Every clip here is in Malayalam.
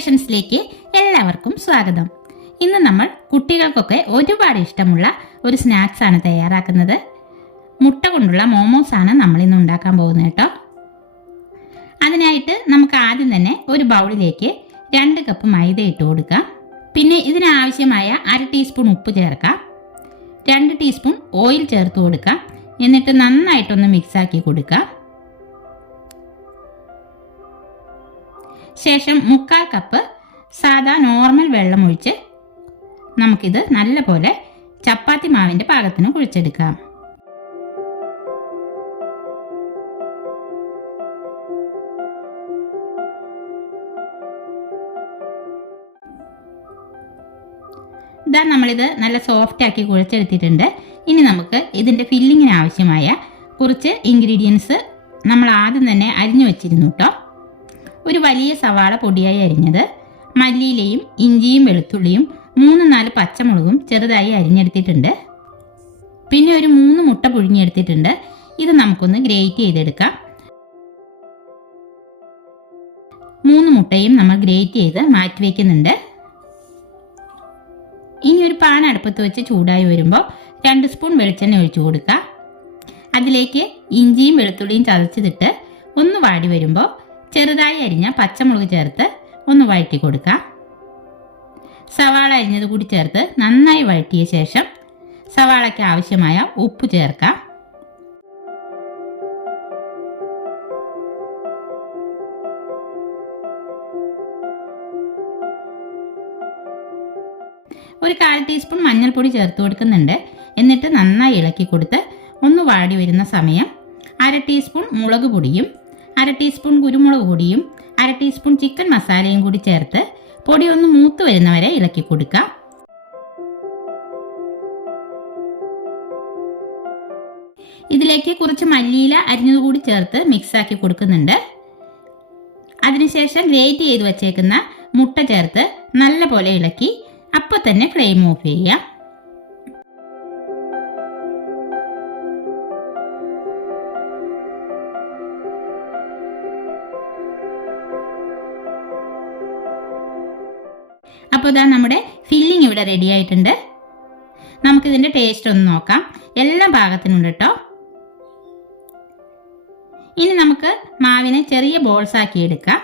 ക്രിയേഷൻസിലേക്ക് എല്ലാവർക്കും സ്വാഗതം. ഇന്ന് നമ്മൾ കുട്ടികൾക്കൊക്കെ ഒരുപാട് ഇഷ്ടമുള്ള ഒരു സ്നാക്സ് ആണ് തയ്യാറാക്കുന്നത്. മുട്ട കൊണ്ടുള്ള മോമോസ് ആണ് നമ്മൾ ഇന്ന് ഉണ്ടാക്കാൻ പോകുന്നത് കേട്ടോ. അതിനായിട്ട് നമുക്ക് ആദ്യം തന്നെ ഒരു ബൗളിലേക്ക് 2 കപ്പ് മൈദ ഇട്ട് കൊടുക്കാം. പിന്നെ ഇതിനാവശ്യമായ 1/2 ടീസ്പൂൺ ഉപ്പ് ചേർക്കാം. 2 ടീസ്പൂൺ ഓയിൽ ചേർത്ത് കൊടുക്കാം. എന്നിട്ട് നന്നായിട്ടൊന്ന് മിക്സാക്കി കൊടുക്കാം. ശേഷം 1/4 കപ്പ് സാധാ നോർമൽ വെള്ളം ഒഴിച്ച് നമുക്കിത് നല്ലപോലെ ചപ്പാത്തി മാവിൻ്റെ പാകത്തിന് കുഴിച്ചെടുക്കാം. ഇതാ നമ്മളിത് നല്ല സോഫ്റ്റ് ആക്കി കുഴച്ചെടുത്തിട്ടുണ്ട്. ഇനി നമുക്ക് ഇതിൻ്റെ ഫില്ലിങ്ങിന് ആവശ്യമായ കുറച്ച് ഇൻഗ്രീഡിയൻസ് നമ്മൾ ആദ്യം തന്നെ അരിഞ്ഞു വെച്ചിരുന്നു കേട്ടോ. ഒരു വലിയ സവാള പൊടിയായി അരിഞ്ഞത്, മല്ലിയിലയും ഇഞ്ചിയും വെളുത്തുള്ളിയും 3-4 പച്ചമുളകും ചെറുതായി അരിഞ്ഞെടുത്തിട്ടുണ്ട്. പിന്നെ ഒരു 3 മുട്ട പുഴുങ്ങിയെടുത്തിട്ടുണ്ട്. ഇത് നമുക്കൊന്ന് ഗ്രേറ്റ് ചെയ്തെടുക്കാം. 3 മുട്ടയും നമ്മൾ ഗ്രേറ്റ് ചെയ്ത് മാറ്റി വയ്ക്കുന്നുണ്ട്. ഇനി ഒരു പാൻ അടുപ്പത്ത് വെച്ച് ചൂടായി വരുമ്പോൾ 2 സ്പൂൺ വെളിച്ചെണ്ണ ഒഴിച്ചു കൊടുക്കുക. അതിലേക്ക് ഇഞ്ചിയും വെളുത്തുള്ളിയും ചതച്ചതിട്ട് ഒന്ന് വാടി വരുമ്പോൾ ചെറുതായി അരിഞ്ഞ പച്ചമുളക് ചേർത്ത് ഒന്ന് വഴറ്റി കൊടുക്കാം. സവാള അരിഞ്ഞത് കൂടി ചേർത്ത് നന്നായി വഴറ്റിയ ശേഷം സവാളയ്ക്ക് ആവശ്യമായ ഉപ്പ് ചേർക്കാം. ഒരു 1/4 ടീസ്പൂൺ മഞ്ഞൾപ്പൊടി ചേർത്ത് കൊടുക്കുന്നുണ്ട്. എന്നിട്ട് നന്നായി ഇളക്കി കൊടുത്ത് ഒന്ന് വാടി വരുന്ന സമയം 1/2 ടീസ്പൂൺ മുളക് പൊടിയും 1/2 ടീസ്പൂൺ കുരുമുളക് പൊടിയും 1/2 ടീസ്പൂൺ ചിക്കൻ മസാലയും കൂടി ചേർത്ത് പൊടി ഒന്ന് മൂത്ത് വരുന്നവരെ ഇളക്കി കൊടുക്കാം. ഇതിലേക്ക് കുറച്ച് മല്ലിയില അരിഞ്ഞത് കൂടി ചേർത്ത് മിക്സാക്കി കൊടുക്കുന്നുണ്ട്. അതിനുശേഷം ഗ്രേറ്റ് ചെയ്ത് വെച്ചേക്കുന്ന മുട്ട ചേർത്ത് നല്ലപോലെ ഇളക്കി അപ്പോൾ തന്നെ ഫ്ലെയിം ഓഫ് ചെയ്യാം. അപ്പോൾ ഇതാ നമ്മുടെ ഫില്ലിംഗ് ഇവിടെ റെഡി ആയിട്ടുണ്ട്. നമുക്കിതിൻ്റെ ടേസ്റ്റ് ഒന്ന് നോക്കാം. എല്ലാം പാകത്തിനുണ്ട് കേട്ടോ. ഇനി നമുക്ക് മാവിനെ ചെറിയ ബോൾസ് ആക്കി എടുക്കാം.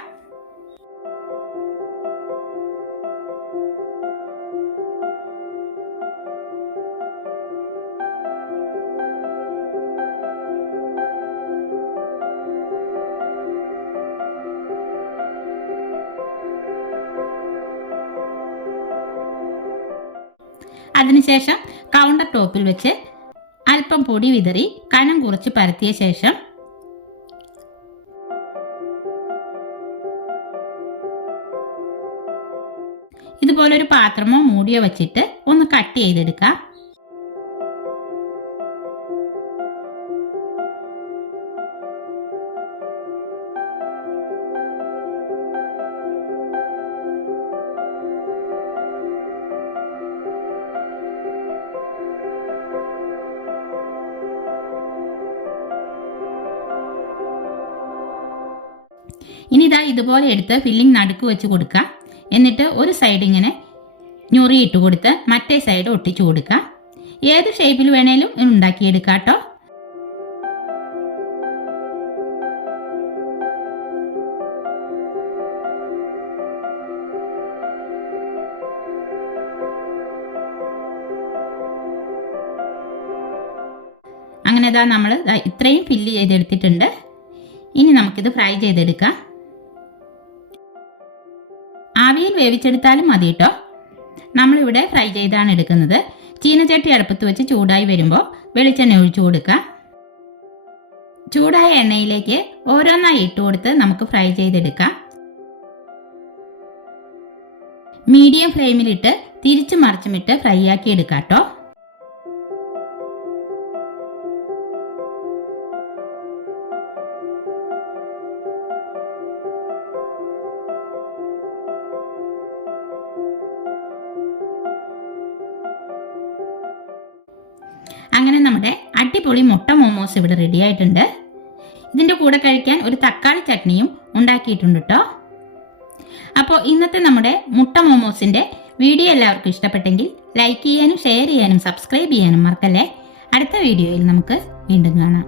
അതിനുശേഷം കൗണ്ടർ ടോപ്പിൽ വെച്ച് അല്പം പൊടി വിതറി കനം കുറച്ച് പരത്തിയ ശേഷം ഇതുപോലൊരു പാത്രമോ മൂടിയോ വെച്ചിട്ട് ഒന്ന് കട്ട് ചെയ്തെടുക്കാം. ഇനി ഇതാ ഇതുപോലെ എടുത്ത് ഫില്ലിംഗ് നടുക്ക് വെച്ച് കൊടുക്കാം. എന്നിട്ട് ഒരു സൈഡ് ഇങ്ങനെ ഞൊറിയിട്ട് കൊടുത്ത് മറ്റേ സൈഡ് ഒട്ടിച്ചു കൊടുക്കാം. ഏത് ഷേപ്പിൽ വേണേലും ഉണ്ടാക്കിയെടുക്കാം കേട്ടോ. അങ്ങനെ ഇതാ നമ്മൾ ഇത്രയും ഫില്ല് ചെയ്തെടുത്തിട്ടുണ്ട്. ഇനി നമുക്കിത് ഫ്രൈ ചെയ്തെടുക്കാം. ആവിയിൽ വേവിച്ചെടുത്താലും മതി കേട്ടോ. നമ്മളിവിടെ ഫ്രൈ ചെയ്താണ് എടുക്കുന്നത്. ചീനച്ചട്ടി അടുപ്പത്ത് വെച്ച് ചൂടായി വരുമ്പോൾ വെളിച്ചെണ്ണ ഒഴിച്ചു കൊടുക്കുക. ചൂടായ എണ്ണയിലേക്ക് ഓരോന്നായി ഇട്ട് കൊടുത്ത് നമുക്ക് ഫ്രൈ ചെയ്തെടുക്കാം. മീഡിയം ഫ്ലെയിമിലിട്ട് തിരിച്ചും മറിച്ചുമിട്ട് ഫ്രൈ ആക്കി എടുക്കാം കേട്ടോ. അങ്ങനെ നമ്മുടെ അടിപൊളി മുട്ട മോമോസ് ഇവിടെ റെഡി ആയിട്ടുണ്ട്. ഇതിൻ്റെ കൂടെ കഴിക്കാൻ ഒരു തക്കാളി ചട്നിയും ഉണ്ടാക്കിയിട്ടുണ്ട് കേട്ടോ. അപ്പോൾ ഇന്നത്തെ നമ്മുടെ മുട്ട മോമോസിൻ്റെ വീഡിയോ എല്ലാവർക്കും ഇഷ്ടപ്പെട്ടെങ്കിൽ ലൈക്ക് ചെയ്യാനും ഷെയർ ചെയ്യാനും സബ്സ്ക്രൈബ് ചെയ്യാനും മറക്കല്ലേ. അടുത്ത വീഡിയോയിൽ നമുക്ക് വീണ്ടും കാണാം.